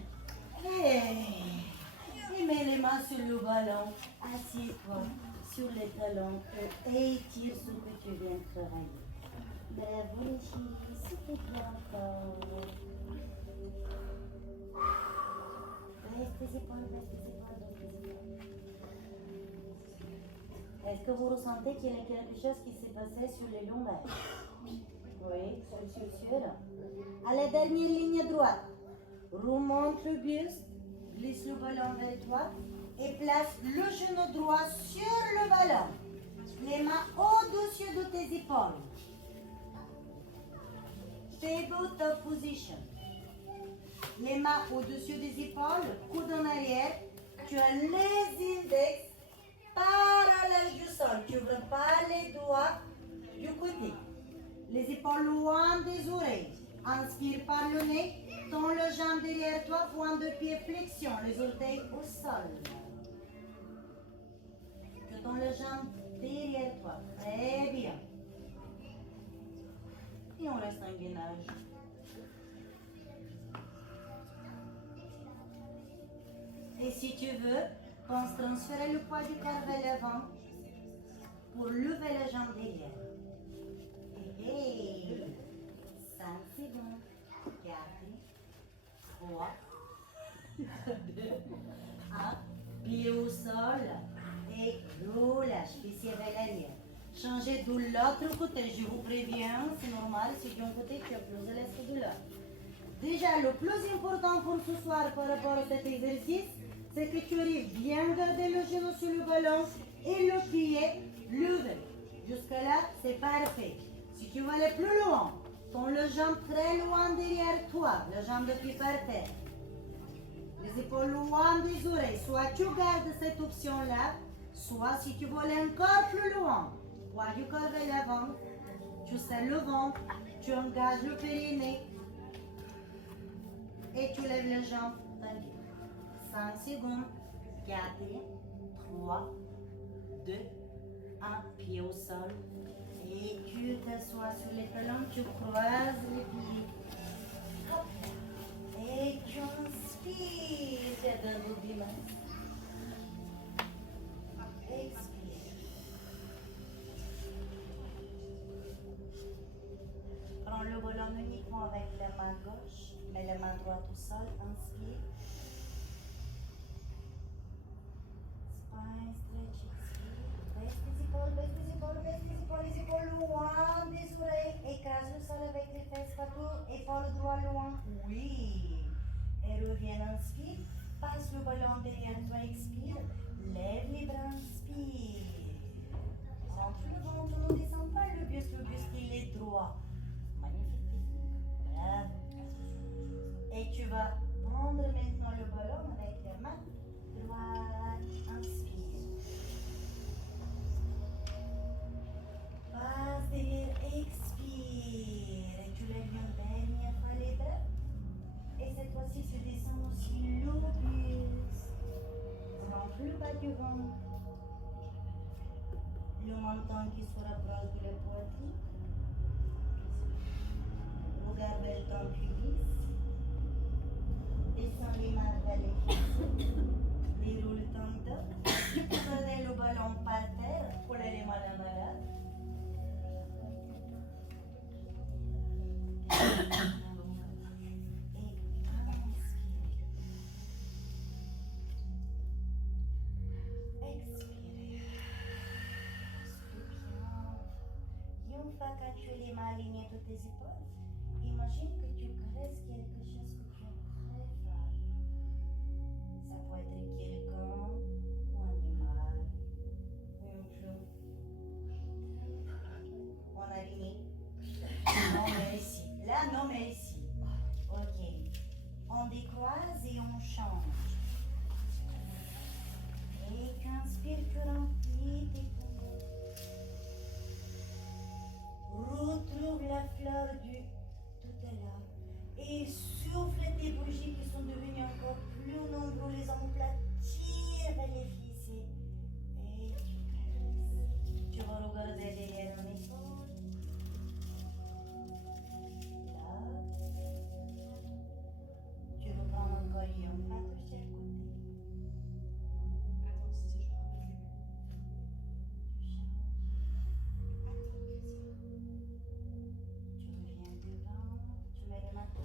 Et mets les mains sur le ballon. Assieds-toi sur les talons et étire ce que tu viens de travailler. Bravo les filles, c'était bien encore. Reste tes épaules, reste tes épaules, reste tes épaules. Est-ce que vous ressentez qu'il y a quelque chose qui s'est passé sur les lombaires? Oui, sûr. À la dernière ligne droite, remonte le buste, glisse le ballon vers toi et place le genou droit sur le ballon. Les mains au-dessus de tes épaules. Tabletop position. Les mains au-dessus des épaules, coude en arrière. Tu as les index parallèles du sol. Tu n'ouvres pas les doigts du côté. Les épaules loin des oreilles. Inspire par le nez. Tends le jambe derrière toi. Point de pied, flexion. Les orteils au sol. Tu tends le jambe derrière toi. Très bien. Et on reste en gainage. Et si tu veux, pense transférer le poids du corps vers l'avant pour lever la jambe derrière. Et 5 secondes. 4, 3, 2, 1. Pied au sol et relâche. Fessier vers l'arrière. Changez de l'autre côté. Je vous préviens, c'est normal. Si d'un côté, tu as plus de l'est de l'autre. Déjà, le plus important pour ce soir par rapport à cet exercice, c'est que tu arrives bien garder le genou sur le ballon et le pied levé. Jusque-là, c'est parfait. Si tu veux aller plus loin, tends le jambe très loin derrière toi, la jambe de pied par terre. Les épaules loin des oreilles. Soit tu gardes cette option-là, soit si tu veux aller encore plus loin, poids du corps vers l'avant, tu serres le ventre, tu engages le périnée et tu lèves les jambes. Tranquille. 5 secondes. 4, 3, 2, 1. Pied au sol. Et tu t'assois sur les talons, tu croises les pieds. Hop. Et tu inspires. J'adore vos grimaces. Expire. Prends le ballon uniquement avec la main gauche, mets la main droite au sol, inspire. Spine stretch, expire. Baisse les épaules, baisse les épaules, baisse les épaules loin des oreilles. Écrase le sol avec les fesses partout, épaule droite loin. Oui. Et reviens, inspire. Passe le ballon derrière toi, expire. Lève les bras, inspire. Rentre le ventre, ne descend pas le buste il est droit. Magnifique. Bravo. Et tu vas prendre maintenant le ballon avec les mains droites. Inspire. Passe derrière, expire. Et tu lèves une dernière fois les bras. Et cette fois-ci, se descend aussi le buste. Rentre le bas du ventre. Le menton qui se rapproche de la poitrine. Regarde vers ton pubis. Descends les mains vers les cuisses. Déroule ton dos. Prenez le ballon par terre. Collez les mains en malade. Quand tu as les mains alignées de tes épaules, imagine que tu caresses quelque chose que tu aimes très fort. Ça peut être quelqu'un, ou un animal, ou une fleur. On aligne. Non mais ici. Là, non mais ici. Ok. On décroise et on change. Et tu inspires, tu remplis tes poumons. Retrouve la fleur du tout à l'heure et souffle tes bougies qui sont devenues encore plus nombreuses, les emplettes, tire les fessiers et tu caresses. Tu vas regarder derrière ton épaule. Là. Tu reprends encore une fois de chaque côté.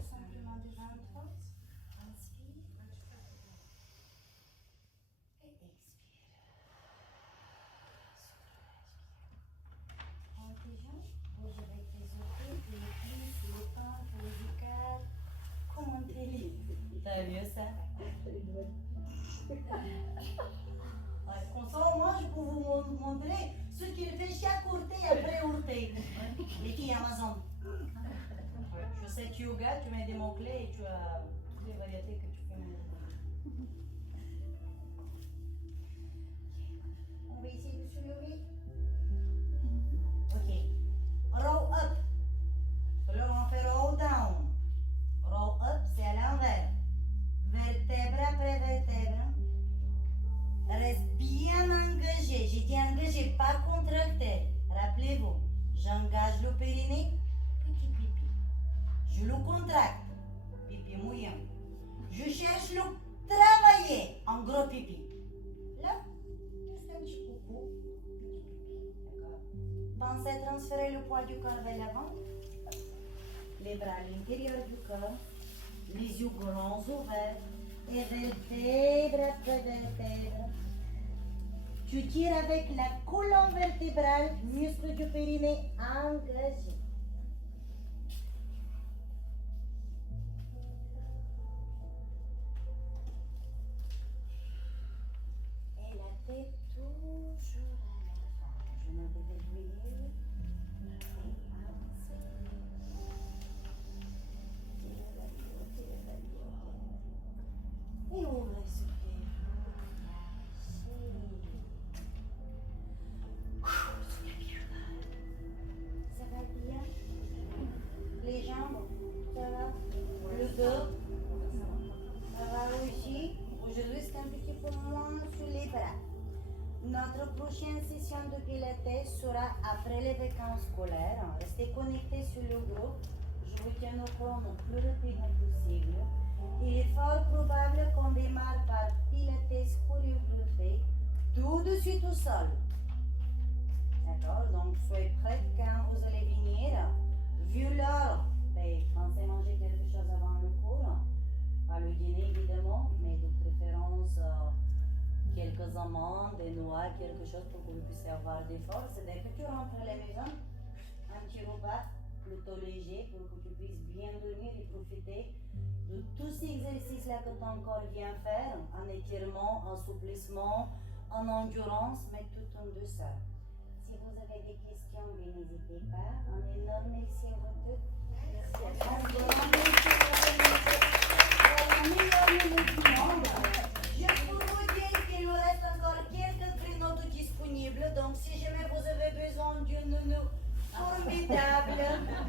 Simplement devant toi. Inspire. Et expire. Prends tes jambes, bouge avec tes orteils, les cuisses, les tempes, les écarts. Commentez-les. T'as vu ça? Ouais, comme ça, au moins, je peux vous montrer ce qu'il fait chaque orteil après orteil. Les filles Amazon. Je sais que yoga, tu mets des mots-clés et tu as toutes les variétés que tu fais. On va essayer de se lever. Ok. Roll up. Alors on fait roll down. Roll up, c'est à l'envers. Vertèbre après vertèbre. Reste bien engagé. J'ai dit engagé, pas contre J'engage le périnée, petit pipi. Je le contracte, pipi mouillant. Je cherche le travailler, en gros pipi. Là, juste un petit coucou, petit pipi. D'accord. Pensez à transférer le poids du corps vers l'avant. Les bras à l'intérieur du corps. Les yeux grands ouverts. Et vertèbre après vertèbre. Tu tires avec la colonne vertébrale, muscle du périnée engagé. Et la tête toujours à l'avant. Je me réveille. Et avancez. Et ouvre les soupirs. Ça va bien? Les jambes, ça va? Le dos, ça va aussi? Aujourd'hui, c'est un petit peu moins sur les bras. Notre prochaine session de pilates sera après les vacances scolaires. Restez connectés sur le groupe. Je vous tiens au courant le plus rapidement possible. Il est fort probable qu'on démarre par pilates chorégraphié tout de suite au sol. D'accord? Donc, soyez prêts quand vous allez venir. Vu l'heure, pensez manger quelque chose avant le cours. Pas le dîner, évidemment, mais de préférence quelques amandes, des noix, quelque chose pour que vous puissiez avoir des forces. Dès que tu rentres à la maison, un petit repas plutôt léger pour que tu puisses bien dormir et profiter de tous ces exercices-là que ton corps vient faire, en étirement, en assouplissement, en endurance, mais tout en douceur. Si vous avez des questions, n'hésitez pas. Un énorme merci à vous tous. Merci à vous. Juste pour vous dire qu'il nous reste encore quelques créneaux disponibles, donc si jamais vous avez besoin d'une nounou formidable,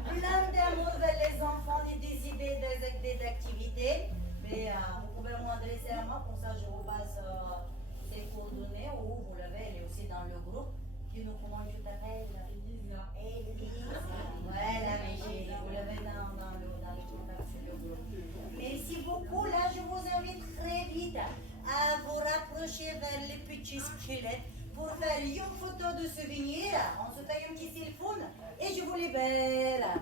plein d'amour vers les enfants, des idées, des activités, vous pouvez m'adresser à moi, comme ça je vous passe ses coordonnées, ou vous l'avez, elle est aussi dans le groupe. Comment tu t'appelles? Elisa. Voilà mes chéris, vous l'avez dans les contacts sur le groupe. Merci beaucoup, là je vous invite très vite à vous rapprocher vers les petits squelettes pour faire une photo de souvenir. On se taille un petit téléphone et je vous libère.